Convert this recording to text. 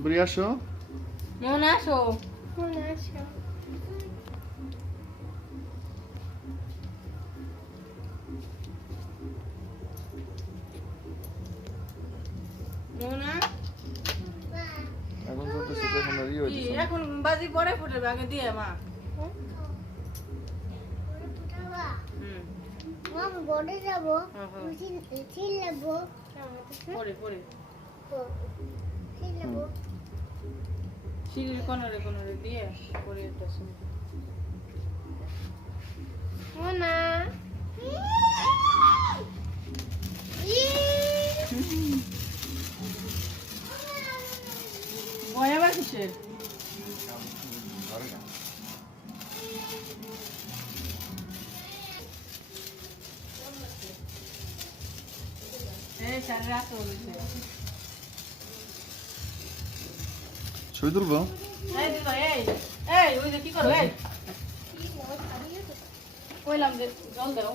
বুড়ি আসো। মনে আসো। মনে আসো। এখন তো সিচুয়েশন ই হইছে এখন বাজি পরে ফুটে আগে দিয়ে মা। হুম। বড়ে যাব পরে পরে। নেবো সিঁড়ির কোনরে কোনরে দিয়ে পরে একটা শুনে মোনা ভয় আবার কিসের এই চার রাত বলেছে ছবি তুলবো? কইলাম যে জল দাও।